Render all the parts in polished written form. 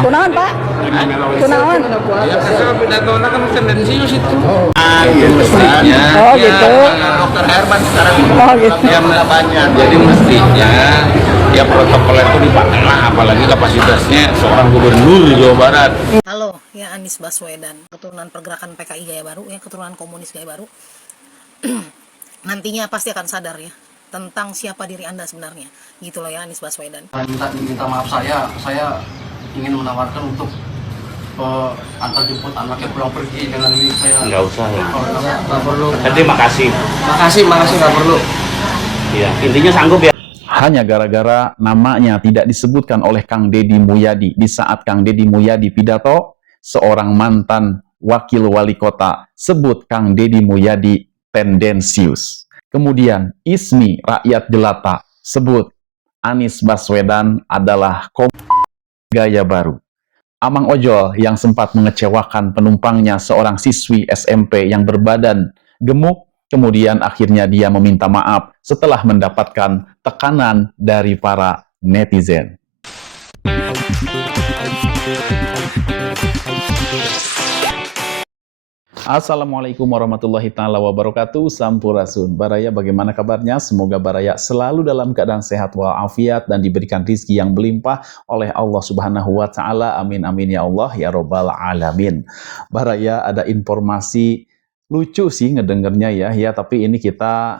Kunaon, Pak? Kunaon? Ya kesel pidatonya kan tendensius itu. Mestinya Oh, gitu. Dokter Herman sekarang Oh, gitu. yang banyak. Jadi mestinya ya protokolnya itu dipakai lah, apalagi kapasitasnya seorang gubernur Jawa Barat. Halo, ya Anies Baswedan, keturunan pergerakan PKI Gaya Baru, ya keturunan komunis Gaya Baru. Nantinya pasti akan sadar ya tentang siapa diri Anda sebenarnya. Gitu loh ya Anies Baswedan. Minta maaf saya ingin menawarkan untuk antar jemput anaknya pulang pergi dengan ini saya. Nggak usah ya. Nggak perlu. Nanti makasih. Makasih nggak perlu. Ya, intinya sanggup ya. Hanya gara-gara namanya tidak disebutkan oleh Kang Deddy Mulyadi di saat Kang Deddy Mulyadi pidato, seorang mantan wakil wali kota sebut Kang Deddy Mulyadi tendensius. Kemudian Ismi rakyat jelata sebut Anies Baswedan adalah gaya baru. Amang ojol yang sempat mengecewakan penumpangnya seorang siswi SMP yang berbadan gemuk, kemudian akhirnya dia meminta maaf setelah mendapatkan tekanan dari para netizen. Assalamualaikum warahmatullahi ta'ala wabarakatuh. Sampurasun. Baraya, bagaimana kabarnya? Semoga Baraya selalu dalam keadaan sehat walafiat dan diberikan rizki yang berlimpah oleh Allah Subhanahu wa Ta'ala. Amin amin ya Allah ya Rabbal alamin. Baraya, ada informasi lucu sih ngedengernya ya, tapi ini kita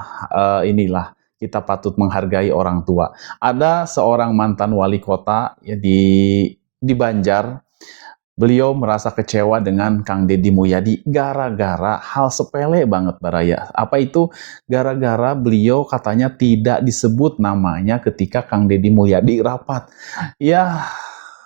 kita patut menghargai orang tua. Ada seorang mantan wali kota ya, di Banjar. Beliau merasa kecewa dengan Kang Deddy Mulyadi gara-gara hal sepele banget Baraya. Apa itu? Gara-gara beliau katanya tidak disebut namanya ketika Kang Deddy Mulyadi rapat. Ya,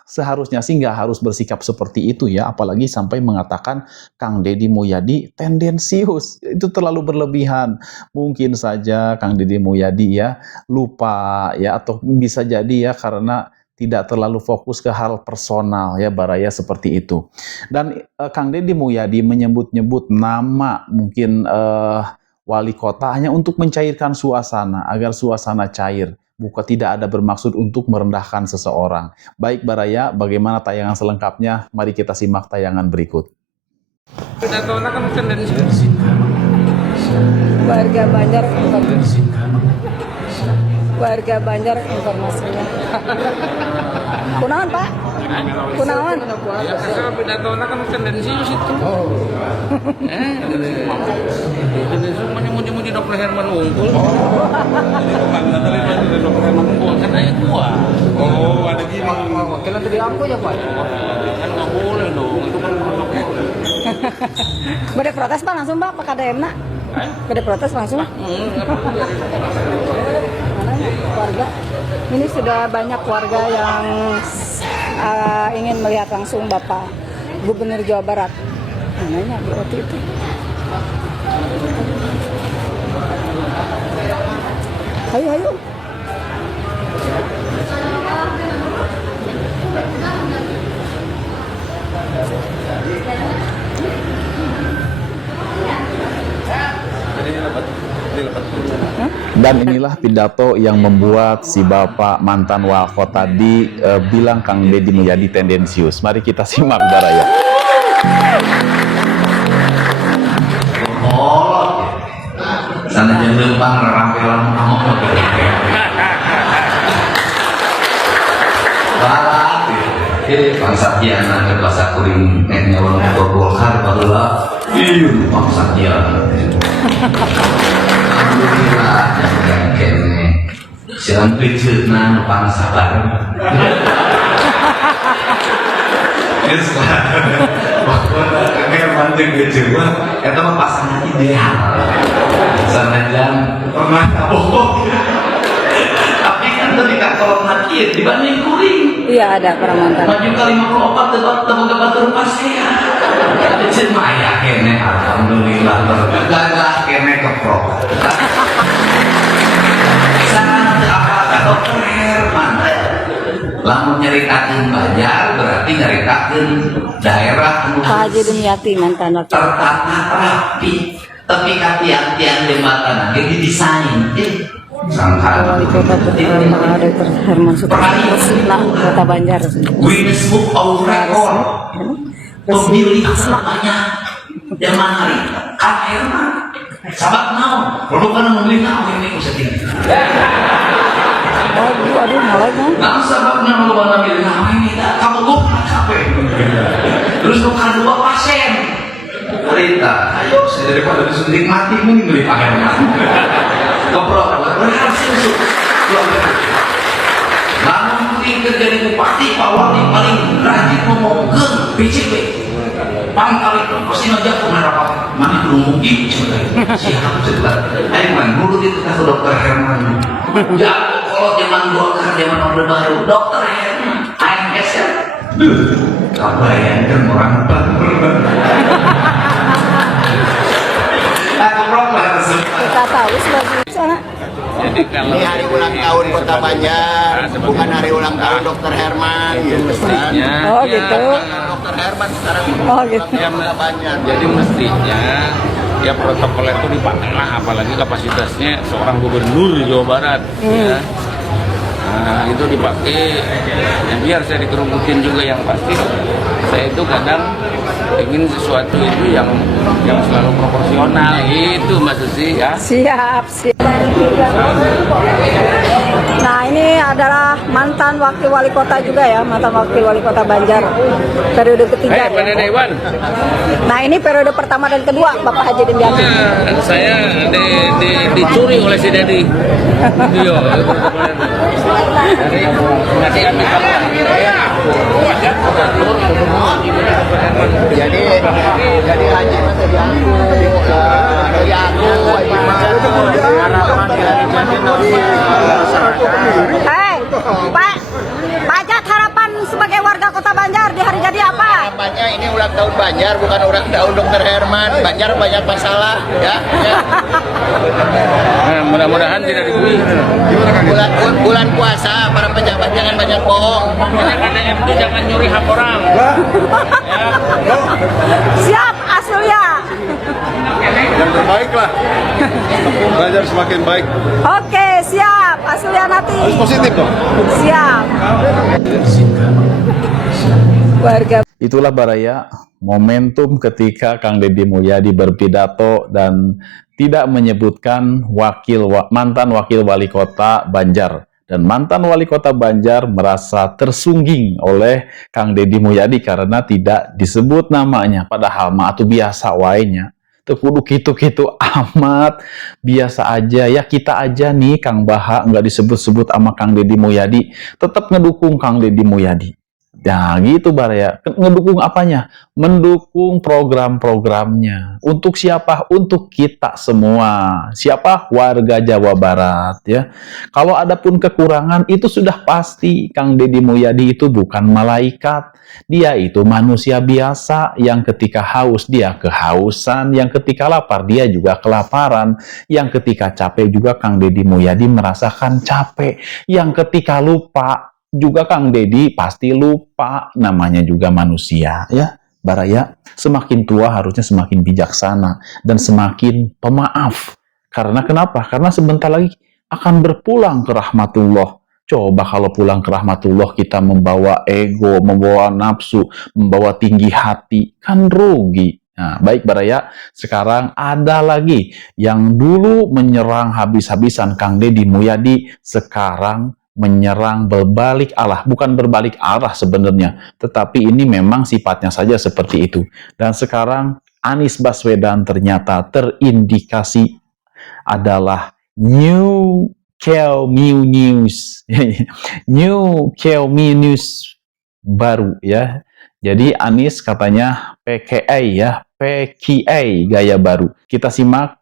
seharusnya sih nggak harus bersikap seperti itu ya, apalagi sampai mengatakan Kang Deddy Mulyadi tendensius. Itu terlalu berlebihan. Mungkin saja Kang Deddy Mulyadi ya lupa ya, atau bisa jadi ya karena tidak terlalu fokus ke hal personal ya Baraya, seperti itu. Dan Kang Deddy Mulyadi menyebut-nyebut nama mungkin wali kota hanya untuk mencairkan suasana, agar suasana cair. Bukan, tidak ada bermaksud untuk merendahkan seseorang. Baik Baraya, bagaimana tayangan selengkapnya? Mari kita simak tayangan berikut. Pidatonya kan tendensius. Warga Banjar informasinya. Kunaon, Pak? Kunaon? Ya kesel pidatonya kan tendensius itu. Tendensius muji-muji Dokter Herman Unggul. Dokter Herman Unggul kan ayah gua. Oh, ada gini. Wakilan dari aku ya Pak. Kan nggak boleh dong, itu kan Bade protes, Pak, langsung, Pak, ke KDM-na. Bade protes langsung. Warga ini sudah banyak warga yang ingin melihat langsung Bapak Gubernur Jawa Barat. Namanya berarti itu. Ayo. Dan inilah pidato yang membuat si Bapak mantan wali kota bilang Kang Deddy Mulyadi tendensius. Mari kita simak Baraya. Oh, sana jangan bang rampelan kamu barat Bang Satyana ke bahasa kuring nyawa untuk Golkar bahwa Bang Satyana alhamdulillah yang kene siang piceuna Bang sabar geus kayak manting kecewa eta mah pasangan ideal sanajan pernah kabohong tapi kan tadi kalau hati dibanding kuring. Iya, ada permantan. Maju kali 54 temu ke batur pasea. Tapi cen maya kene alhamdulillah tergagah kene keprok. Sangat apa Dokter Herman. Lamun nyaritakeun Banjar berarti nyaritakeun daerah anu Pak Haji Dumyati mantan wakil tertata rapi. Tapi katian-tian jembatan ge didesain. Wali Kota Dr. Herman Sutisna Kota Banjar. Guinness Book of Record pemilih terbanyak zaman hari Kang Herman sahabat naon produk kan membeli naon ini bisa tinggi Aduh, mulai kan? nah sahabatnya mau ngambil naon ini kamu gue capek terus bukan 2 pasien Rita ayo saya daripada disuntik mati mending beli Kang Herman keprok berhasil namun tinggal jadi bupati Pak Wali paling rajin ngomongkan PCB pangkal itu pasti aja pernah rapat mana belum mungkin siap setelah Herman dulu itu ke Dokter Herman ya kalau zaman dokter zaman Orde Baru Dokter Herman AMS ya kebayangkan orang Kita tahu sebagai sana. Jadi kalau Ini hari ulang tahun Kota Banjar, bukan hari ulang tahun Dokter Herman, gitu kan? mestinya Oh gitu. Dokter Herman sekarang Oh gitu. ya, Kota Banjar. jadi mestinya ya protokol itu dipakai lah, apalagi kapasitasnya seorang gubernur Jawa Barat ya. Nah, itu dipakai ya, biar saya dikerubutin juga. Yang pasti saya itu kadang ingin sesuatu itu yang selalu proporsional gitu Mbak Susi ya. Siap. Nah ini adalah mantan wakil wali kota juga ya, mantan wakil wali kota Banjar periode ketiga. Pak Ya. Dewan. Nah ini periode pertama dan kedua Bapak Haji Dimyati. Saya dicuri oleh si Dedi. Iya. Nanti ambil kamu. Jadi Haji mas dari aku, dari aku, harapan dari Pak Jat, harapan sebagai warga kota Banjar di hari jadi apa? harapannya ini ulang tahun Banjar, bukan ulang tahun Dokter Herman. Banjar banyak masalah, ya. Nah, mudah-mudahan tidak dibui. Bulan puasa, para pejabat jangan banyak bohong. Ada MD jangan nyuri hak orang. Siap, Asulya. Yang terbaik lah. Belajar semakin baik. Oke, siap, Asulya nanti. Harus positif dong. Siap. Warga. Itulah Baraya, momentum ketika Kang Deddy Mulyadi berpidato dan tidak menyebutkan mantan wakil wali kota Banjar. Dan mantan wali kota Banjar merasa tersungging oleh Kang Deddy Mulyadi karena tidak disebut namanya. Padahal mah atuh biasa wainya. Teu kudu kitu-kitu amat, biasa aja. Ya kita aja nih Kang Baha nggak disebut-sebut sama Kang Deddy Mulyadi, tetap ngedukung Kang Deddy Mulyadi. Nah gitu Baraya, ngedukung apanya? Mendukung program-programnya. Untuk siapa? Untuk kita semua. Siapa? Warga Jawa Barat ya. Kalau ada pun kekurangan itu sudah pasti Kang Deddy Mulyadi itu bukan malaikat. Dia itu manusia biasa yang ketika haus dia kehausan, yang ketika lapar dia juga kelaparan, yang ketika capek juga Kang Deddy Mulyadi merasakan capek, yang ketika lupa juga Kang Deddy pasti lupa, namanya juga manusia ya. Baraya, semakin tua harusnya semakin bijaksana dan semakin pemaaf. Karena kenapa? Karena sebentar lagi akan berpulang ke rahmatullah. Coba kalau pulang ke rahmatullah kita membawa ego, membawa nafsu, membawa tinggi hati, kan rugi. Nah, baik Baraya, sekarang ada lagi yang dulu menyerang habis-habisan Kang Deddy Mulyadi, sekarang menyerang berbalik arah. Bukan berbalik arah sebenarnya, tetapi ini memang sifatnya saja seperti itu. Dan sekarang Anies Baswedan ternyata terindikasi adalah New Kelmi News. New Kelmi News baru ya. Jadi Anies katanya PKI ya, PKI gaya baru. Kita simak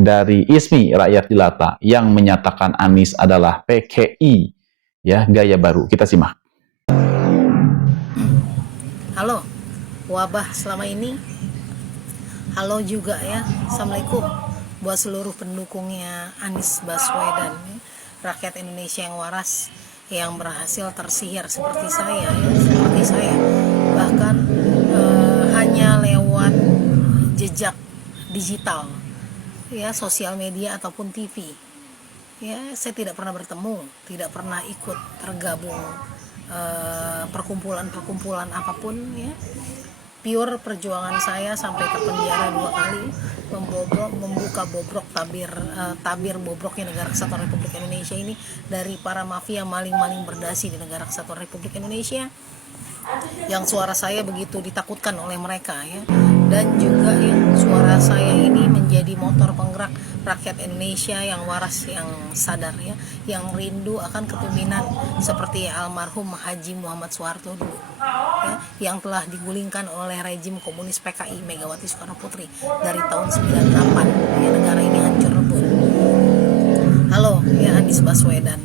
dari Ismi Rakyat Jelata yang menyatakan Anies adalah PKI ya, gaya baru. Kita simak. Halo, wabah selama ini. Halo juga ya, Assalamualaikum buat seluruh pendukungnya Anies Baswedan, rakyat Indonesia yang waras, yang berhasil tersihir seperti saya, bahkan hanya lewat jejak digital, ya, sosial media ataupun TV. ya saya tidak pernah bertemu, tidak pernah ikut tergabung perkumpulan apapun ya. Pure perjuangan saya sampai terpenjara 2 kali, membuka bobrok tabir bobroknya Negara Kesatuan Republik Indonesia ini dari para mafia maling-maling berdasi di Negara Kesatuan Republik Indonesia, yang suara saya begitu ditakutkan oleh mereka ya. Dan juga ya, suara saya ini menjadi motor penggerak rakyat Indonesia yang waras, yang sadar ya, yang rindu akan kepemimpinan seperti almarhum Haji Muhammad Soeharto dulu ya, yang telah digulingkan oleh rejim komunis PKI Megawati Soekarno Putri dari tahun 98 ya. Negara ini hancur lebur. Halo ya Anies Baswedan,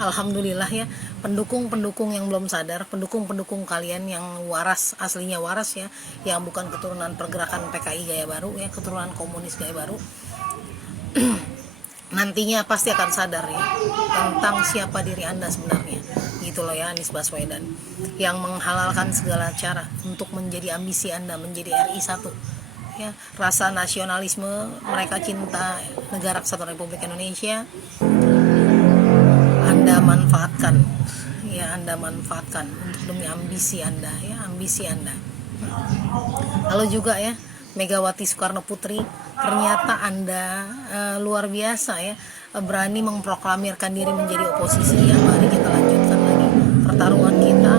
alhamdulillah ya, pendukung-pendukung yang belum sadar, pendukung-pendukung kalian yang waras, aslinya waras ya, yang bukan keturunan pergerakan PKI gaya baru ya, keturunan komunis gaya baru, nantinya pasti akan sadar ya tentang siapa diri Anda sebenarnya. Gitu loh ya Anies Baswedan, yang menghalalkan segala cara untuk menjadi ambisi Anda menjadi RI 1 ya. Rasa nasionalisme, mereka cinta Negara Kesatuan Republik Indonesia, Anda manfaatkan ya, Anda manfaatkan untuk demi ambisi Anda ya, ambisi Anda. Lalu juga ya Megawati Soekarno Putri, ternyata Anda luar biasa ya, berani memproklamirkan diri menjadi oposisi ya. Mari kita lanjutkan lagi pertarungan kita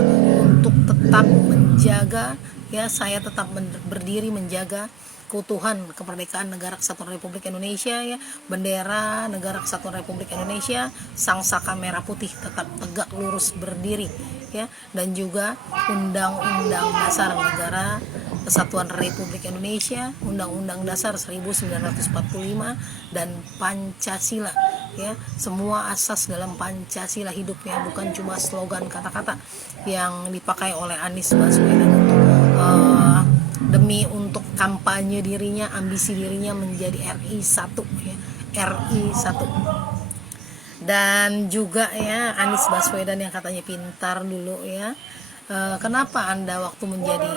untuk tetap menjaga ya, saya tetap berdiri menjaga keutuhan kemerdekaan Negara Kesatuan Republik Indonesia ya, bendera Negara Kesatuan Republik Indonesia, sang saka merah putih tetap tegak lurus berdiri ya, dan juga Undang-Undang Dasar Negara Kesatuan Republik Indonesia, Undang-Undang Dasar 1945 dan Pancasila ya, semua asas dalam Pancasila hidupnya, bukan cuma slogan kata-kata yang dipakai oleh Anies Baswedan untuk demi untuk kampanye dirinya, ambisi dirinya menjadi RI 1 ya, RI 1. Dan juga ya Anies Baswedan yang katanya pintar dulu ya, kenapa Anda waktu menjadi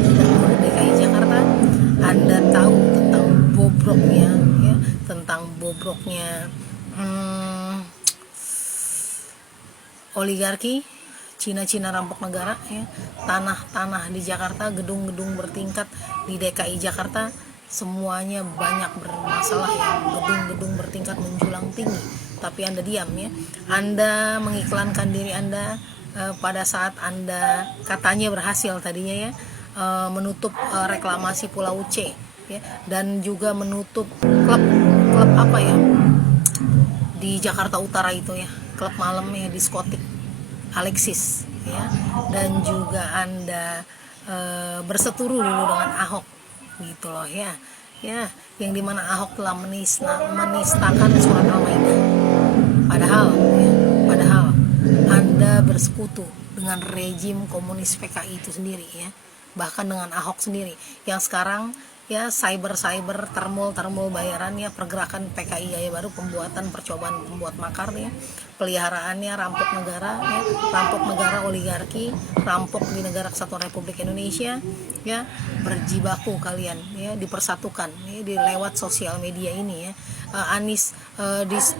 gubernur DKI Jakarta Anda tahu tentang bobroknya ya, tentang bobroknya oligarki Cina-Cina rampok negara ya, tanah-tanah di Jakarta, gedung-gedung bertingkat di DKI Jakarta, semuanya banyak bermasalah ya, gedung-gedung bertingkat menjulang tinggi, tapi Anda diam ya. Anda mengiklankan diri Anda pada saat Anda katanya berhasil tadinya ya, menutup reklamasi Pulau C ya, dan juga menutup klub apa ya di Jakarta Utara itu ya, klub malam ya, diskotik Alexis ya, dan juga Anda berseteru dulu dengan Ahok gitu loh ya, yang dimana Ahok telah menistakan surat Al-Maidah, padahal Anda bersekutu dengan rejim komunis PKI itu sendiri ya, bahkan dengan Ahok sendiri yang sekarang ya cyber termul bayarannya, pergerakan PKI gaya baru, percobaan membuat makar ya, peliharaannya rampok negara oligarki, rampok di Negara Kesatuan Republik Indonesia ya, berjibaku kalian ya, dipersatukan ya, lewat sosial media ini ya. Anies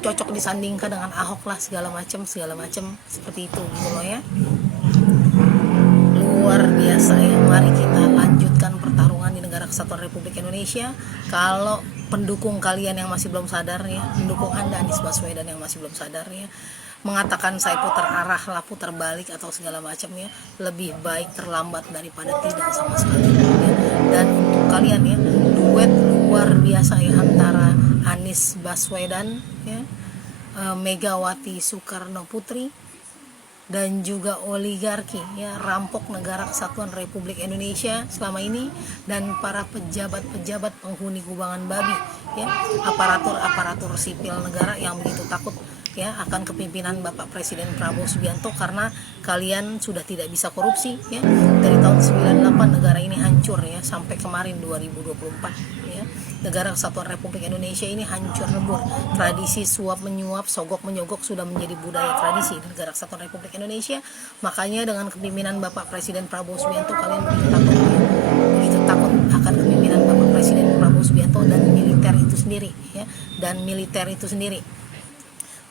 cocok disandingkan dengan Ahok lah, segala macam seperti itu gitu loh ya. Luar biasa ya. Mari kita lanjutkan pertarungan di Negara Kesatuan Republik Indonesia. Kalau pendukung kalian yang masih belum sadar ya, pendukung Anda Anies Baswedan yang masih belum sadar ya, mengatakan saya putar arah lah, putar balik atau segala macam ya, lebih baik terlambat daripada tidak sama sekali ya. Dan untuk kalian ya, duet luar biasa ya antara Anies Baswedan ya, Megawati Soekarno Putri, dan juga oligarki ya, rampok Negara Kesatuan Republik Indonesia selama ini, dan para pejabat-pejabat penghuni kubangan babi ya, aparatur sipil negara yang begitu takut ya akan kepemimpinan Bapak Presiden Prabowo Subianto, karena kalian sudah tidak bisa korupsi ya. Dari tahun 98 negara ini hancur ya, sampai kemarin 2024 ya. Negara Kesatuan Republik Indonesia ini hancur lebur. Tradisi suap menyuap, sogok menyogok sudah menjadi budaya tradisi di Negara Kesatuan Republik Indonesia. Makanya dengan kepemimpinan Bapak Presiden Prabowo Subianto, kalian begitu takut akan kepemimpinan Bapak Presiden Prabowo Subianto dan militer itu sendiri ya,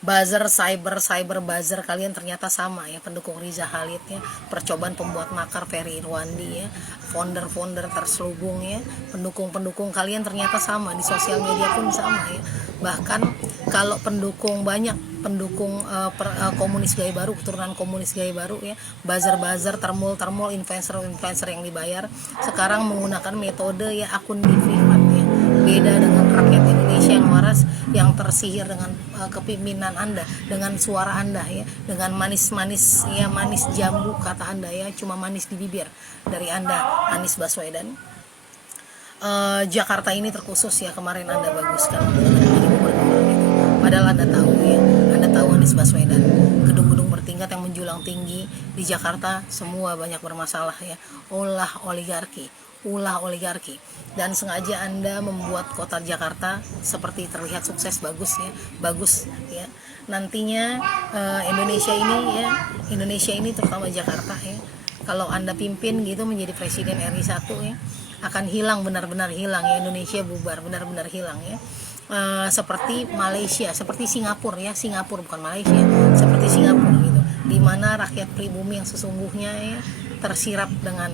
buzzer, cyber buzzer kalian ternyata sama ya, pendukung Riza Khalid ya, percobaan pembuat makar Ferry Irwandi ya, founder terselubung ya, pendukung kalian ternyata sama, di sosial media pun sama ya. Bahkan kalau pendukung komunis gaya baru, keturunan komunis gaya baru ya, buzzer termul influencer yang dibayar sekarang menggunakan metode ya akun privat ya. Beda dengan rakyat Indonesia yang waras, yang tersihir dengan kepemimpinan Anda, dengan suara Anda ya, dengan manis jambu kata Anda ya, cuma manis di bibir dari Anda, Anies Baswedan. Jakarta ini terkhusus ya, kemarin Anda baguskan menjadi gubernur gitu. Padahal Anda tahu ya, Anda tahu Anies Baswedan, gedung-gedung bertingkat yang menjulang tinggi di Jakarta semua banyak bermasalah ya, ulah oligarki, dan sengaja Anda membuat kota Jakarta seperti terlihat sukses, bagus ya. Nantinya Indonesia ini terutama Jakarta ya, kalau Anda pimpin gitu menjadi presiden RI 1 ya, akan hilang, benar-benar hilang ya, Indonesia bubar, benar-benar hilang ya. Seperti Malaysia, seperti Singapura ya, Singapura bukan Malaysia, seperti Singapura gitu, di mana rakyat pribumi yang sesungguhnya ya tersirap dengan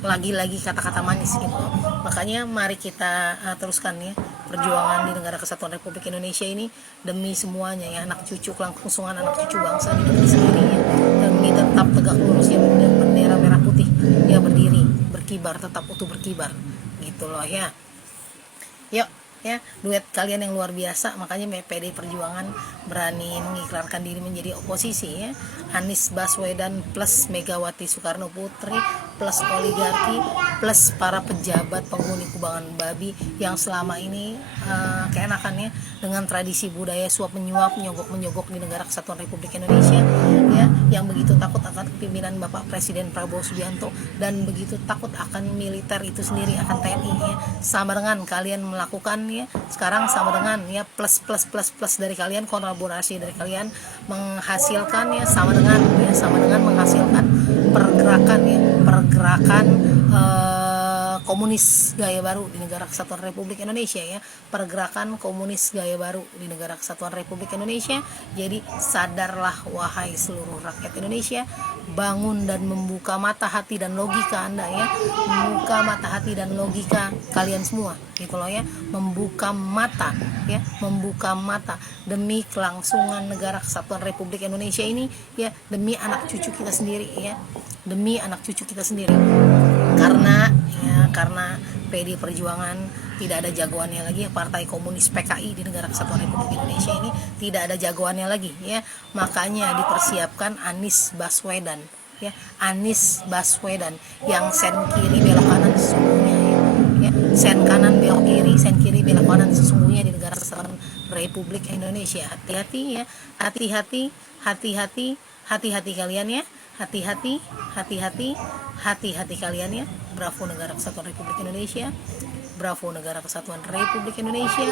lagi-lagi kata-kata manis gitu. Makanya mari kita teruskan ya perjuangan di Negara Kesatuan Republik Indonesia ini demi semuanya ya, anak cucu kelangsungan anak cucu bangsa di negeri sendiri ya, demi tetap tegak lurus ya, bendera merah putih ya berdiri, berkibar, tetap utuh berkibar gitu loh ya. Yuk ya, duet kalian yang luar biasa, makanya PD Perjuangan berani mengikrarkan diri menjadi oposisi ya. Anies Baswedan plus Megawati Soekarno Putri plus oligarki plus para pejabat penghuni kubangan babi yang selama ini keenakannya dengan tradisi budaya suap menyuap, menyogok di Negara Kesatuan Republik Indonesia ya, yang begitu takut akan kepemimpinan Bapak Presiden Prabowo Subianto dan begitu takut akan militer itu sendiri, akan TNI ya. Sama dengan kalian melakukan ya, sekarang sama dengan ya plus dari kalian, kolaborasi dari kalian menghasilkan ya, sama dengan menghasilkan pergerakan komunis gaya baru di Negara Kesatuan Republik Indonesia ya, pergerakan komunis gaya baru di Negara Kesatuan Republik Indonesia. Jadi sadarlah wahai seluruh rakyat Indonesia, bangun dan membuka mata hati dan logika Anda ya, membuka mata hati dan logika kalian semua gitu loh ya, membuka mata demi kelangsungan Negara Kesatuan Republik Indonesia ini ya, demi anak cucu kita sendiri ya, demi anak cucu kita sendiri. Karena PD Perjuangan tidak ada jagoannya lagi, Partai Komunis PKI di Negara Kesatuan Republik Indonesia ini tidak ada jagoannya lagi ya, makanya dipersiapkan Anies Baswedan ya, Anies Baswedan yang sen kiri belok kanan sesungguhnya ya, sen kanan belok kiri, sen kiri belok kanan sesungguhnya di Negara Kesatuan Republik Indonesia. Hati-hati ya, hati-hati kalian ya, hati-hati kalian ya. Bravo Negara Kesatuan Republik Indonesia, bravo Negara Kesatuan Republik Indonesia,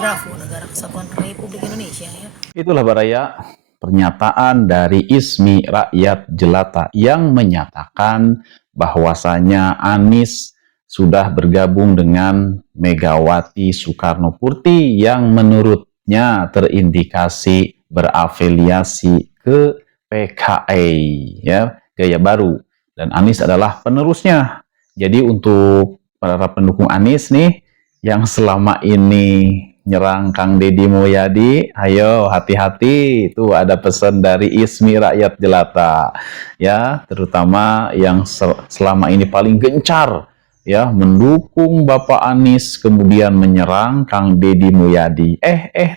bravo Negara Kesatuan Republik Indonesia ya. Itulah Baraya pernyataan dari Ismi Rakyat Jelata yang menyatakan bahwasanya Anies sudah bergabung dengan Megawati Soekarno Putri yang menurutnya terindikasi berafiliasi ke PKI ya, gaya baru, dan Anies adalah penerusnya. Jadi untuk para pendukung Anies nih yang selama ini nyerang Kang Deddy Mulyadi, ayo hati-hati, itu ada pesan dari Ismi Rakyat Jelata ya, terutama yang selama ini paling gencar ya mendukung Bapak Anies kemudian menyerang Kang Deddy Mulyadi.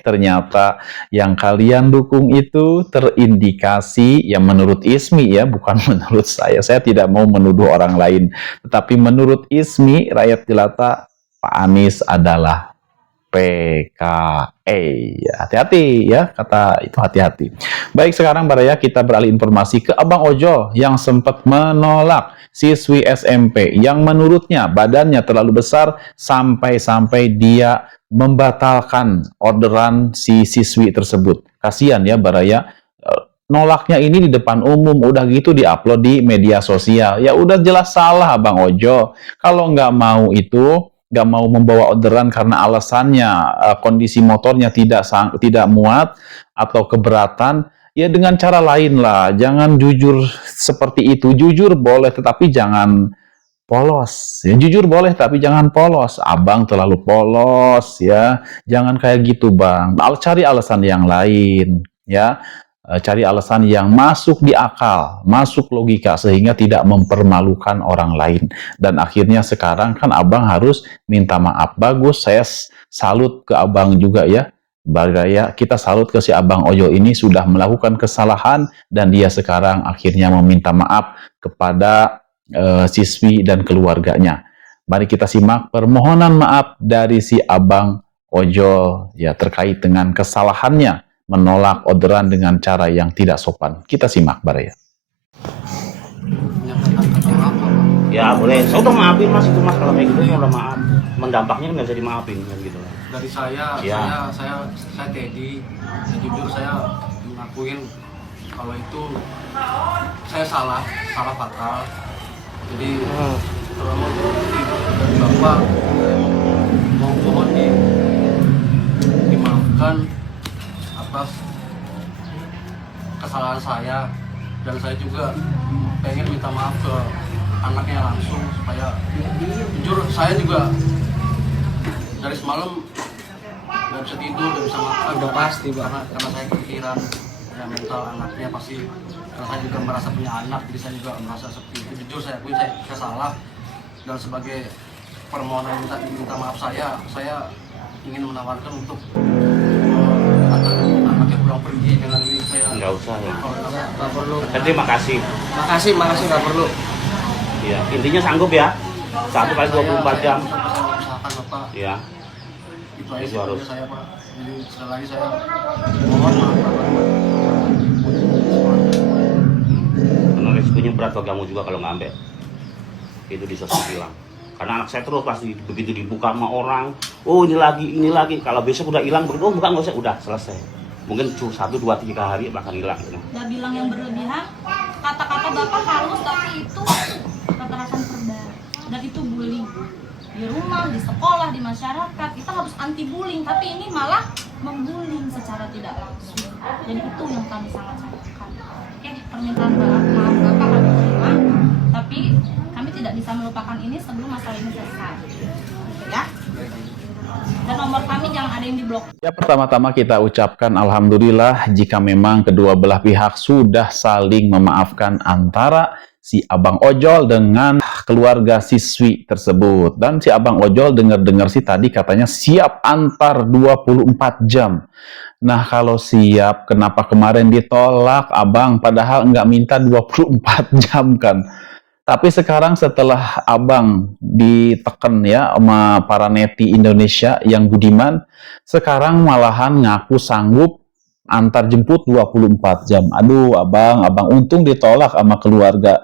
Ternyata yang kalian dukung itu terindikasi ya, menurut Ismi ya, bukan menurut saya. Saya tidak mau menuduh orang lain, tetapi menurut Ismi Rakyat Jelata, Pak Anies adalah PKI. Hati-hati ya, kata itu hati-hati. Baik, sekarang Baraya kita beralih informasi ke Abang Ojo yang sempat menolak siswi SMP yang menurutnya badannya terlalu besar sampai-sampai dia membatalkan orderan si siswi tersebut. Kasihan ya Baraya, nolaknya ini di depan umum, udah gitu diupload di media sosial. Ya udah jelas salah Abang Ojo. Kalau nggak mau itu nggak mau membawa orderan karena alasannya kondisi motornya tidak muat atau keberatan, ya dengan cara lain lah. Jangan jujur seperti itu. Jujur boleh, tetapi jangan polos. Ya, jujur boleh, tapi jangan polos. Abang terlalu polos, ya. Jangan kayak gitu, Bang. Cari alasan yang lain, ya. Cari alasan yang masuk di akal, masuk logika, sehingga tidak mempermalukan orang lain. Dan akhirnya sekarang kan Abang harus minta maaf. Bagus, saya salut ke Abang juga ya. Baraya, kita salut ke si Abang Ojol ini sudah melakukan kesalahan dan dia sekarang akhirnya meminta maaf kepada siswi dan keluarganya. Mari kita simak permohonan maaf dari si Abang Ojol ya terkait dengan kesalahannya menolak orderan dengan cara yang tidak sopan. Kita simak, Baraya. Menyampaikan kata maaf apa? Ya boleh, saya udah maafin Mas itu Mas, kalau kayak gitu ya udah maaf. Mendampaknya nggak bisa dimaafin kan gitu. Dari saya, Ya. saya Teddy, jujur saya mengakuin kalau itu saya salah fatal. Jadi kalau dari Bapak mohon dimaafkan atas kesalahan saya, dan saya juga pengen minta maaf ke anaknya langsung supaya jujur saya juga dari semalam nggak bisa tidur, nggak bisa makan. Udah pasti karena saya kepikiran ya mental anaknya pasti, karena saya juga merasa punya anak, jadi saya juga merasa seperti itu. Jujur saya akui saya salah, dan sebagai permohonan minta maaf saya ingin menawarkan untuk antar anaknya pulang pergi dengan ini. Saya Nggak usah ya. nggak perlu. Terima kasih. Makasih nggak perlu. Ya, intinya sanggup ya. 1 kali 24 jam. Usahakan Bapak. Ya. Itu aja Itu sih harus. saya Pak. Jadi sekali lagi saya mohon maaf Bapak. Karena resikonya berat bagi kamu juga kalau nggak ambil. Itu bisa hilang. Karena anak saya terus pasti begitu dibuka sama orang, oh ini lagi. Kalau besok udah hilang, begitu, oh bukan nggak usah, udah selesai. Mungkin 1, 2, 3 hari bakal hilang. Gitu. Gak bilang yang berlebihan, kata-kata Bapak halus tapi itu kekerasan verbal dan itu bullying di rumah, di sekolah, di masyarakat. Kita harus anti bullying, tapi ini malah membullying secara tidak langsung. Jadi itu yang kami sangat sayangkan. Oke, permintaan maaf Bapak kami terima, tapi kami tidak bisa melupakan ini sebelum masalah ini selesai. Oke ya. Dan nomor kami jangan ada yang diblok. Ya, pertama-tama kita ucapkan alhamdulillah jika memang kedua belah pihak sudah saling memaafkan antara si Abang Ojol dengan keluarga siswi tersebut. Dan si Abang Ojol dengar-dengar sih tadi katanya siap antar 24 jam. Nah, kalau siap, kenapa kemarin ditolak, Abang? Padahal nggak minta 24 jam kan? Tapi sekarang setelah Abang diteken ya sama para neti Indonesia yang budiman, sekarang malahan ngaku sanggup antar jemput 24 jam. Aduh, Abang untung ditolak sama keluarga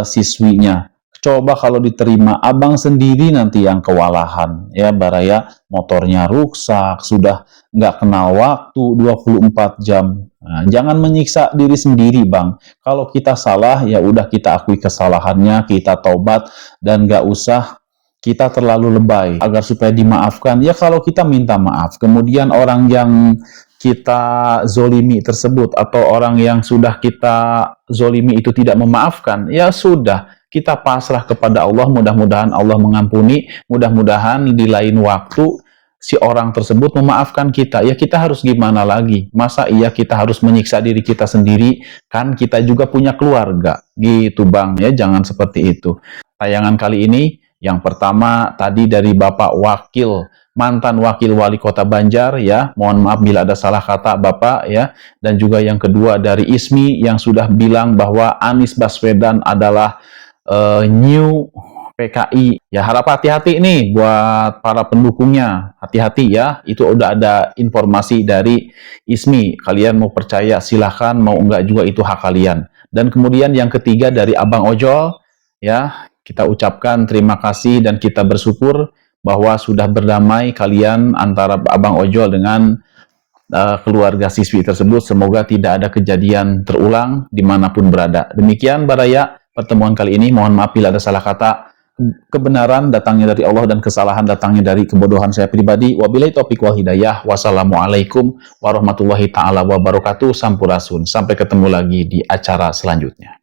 siswinya. Coba kalau diterima, Abang sendiri nanti yang kewalahan. Ya, Baraya, motornya rusak, sudah nggak kenal waktu 24 jam. Nah, jangan menyiksa diri sendiri, Bang. Kalau kita salah, ya udah kita akui kesalahannya, kita tobat, dan nggak usah kita terlalu lebay. Agar supaya dimaafkan, ya kalau kita minta maaf, kemudian orang yang kita zolimi tersebut, atau orang yang sudah kita zolimi itu tidak memaafkan, ya sudah, kita pasrah kepada Allah, mudah-mudahan Allah mengampuni, mudah-mudahan di lain waktu si orang tersebut memaafkan kita. Ya kita harus gimana lagi? Masa iya kita harus menyiksa diri kita sendiri? Kan kita juga punya keluarga. Gitu Bang, ya jangan seperti itu. Tayangan kali ini, yang pertama tadi dari Bapak Wakil, mantan Wakil Wali Kota Banjar ya. Mohon maaf bila ada salah kata Bapak ya. Dan juga yang kedua dari Ismi yang sudah bilang bahwa Anies Baswedan adalah new PKI. Ya harap hati-hati nih buat para pendukungnya. Hati-hati ya. Itu udah ada informasi dari Ismi. Kalian mau percaya silahkan, mau enggak juga itu hak kalian. Dan kemudian yang ketiga dari Abang Ojol ya, kita ucapkan terima kasih dan kita bersyukur bahwa sudah berdamai kalian antara Abang Ojol dengan keluarga siswi tersebut. Semoga tidak ada kejadian terulang dimanapun berada. Demikian Baraya pertemuan kali ini. Mohon maaf bila ada salah kata. kebenaran datangnya dari Allah dan kesalahan datangnya dari kebodohan saya pribadi. Wabillahi taufiq wal hidayah. Wassalamualaikum warahmatullahi taala wabarakatuh. Sampurasun. Sampai ketemu lagi di acara selanjutnya.